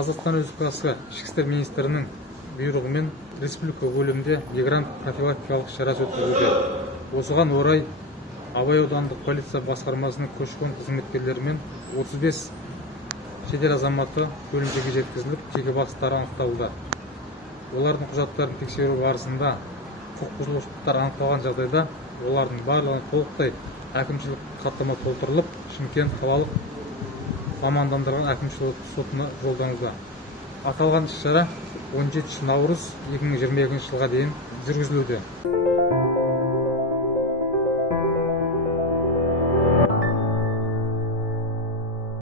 Қазақстан Республикасы Ішкі істер министрінің бұйрығымен республика көлемінде мигрант профилактикалық шара өткізілуде. Осыған орай Абай аудандық полиция басқармасының көші-қон қызметкерлерімен 35 шетел азаматы бөлімшеге жеткізіліп, жеке бастары анықталды. Олардың құжаттарын тексеру барысында құқық бұзушылықтар анықталған жағдайда олардың барлығын толықтай әкімшілік хаттама толтырылып, Шымкент қалалық мамандандырылған әкімшілік сотына жолдануда. Аталған шара 17 наурыз 2022 жылға дейін жүргізілуде.